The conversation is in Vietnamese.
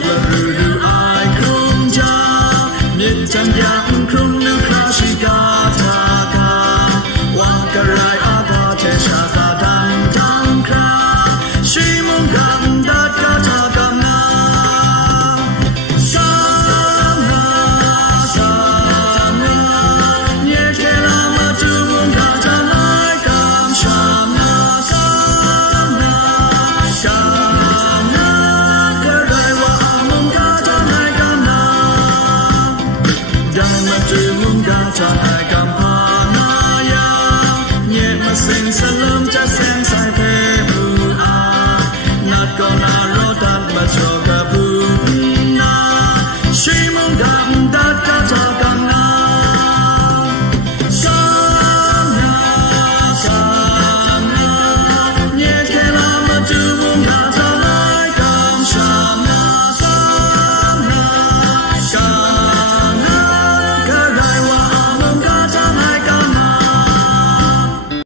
Lalu ai không cha miệt chẳng giác không nâng khá sĩ ca thà ca Wan ca rai a ca thế sa ta đăng đăng khá sĩ mong đăng đát ca thà ca na Sa nga nhẹ kê la ma tu mong ca thà nai cam sa nga sa nga ca rai wa mong ca thà nai cam na Đăng ma tu mong ca thà nai cam